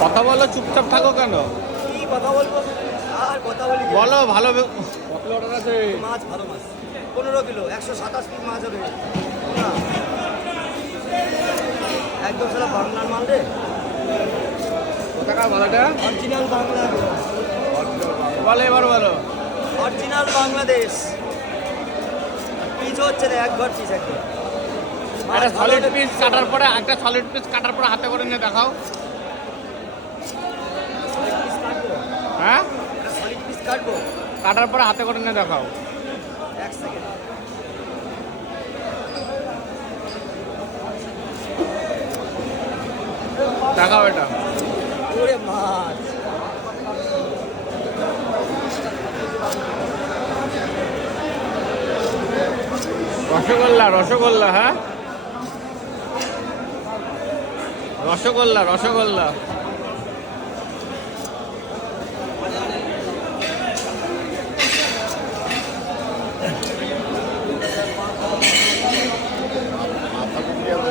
কথা বলো, চুপচাপ থাকো কেন? কি কথা বলবো? আর কথা বলি কি? বলো ভালো কত অর্ডার আছে? মাছ, ভালো মাছ 15 কিলো, 127 পিস মাছ হবে না, একদম সারা বাংলার মাল রে, কোথাকার মালাটা? অরিজিনাল বাংলা, বলো এবার বলো। অরিজিনাল বাংলাদেশ। পিস হচ্ছে না, এক ঘর পিস একদম। একটা সলিড পিস কাটার পরে, একটা সলিড পিস কাটার পরে হাতে করে নিয়ে দেখাও। হ্যাঁ, সলিড পিস কাটবো, কাটার পরে হাতে করে নিয়ে দেখাও। এক সেকেন্ড। দেখাও এটা। ওরে মাছ, রসগোল্লা, রসগোল্লা, হ্যাঁ রসগোল্লা, রসগোল্লা।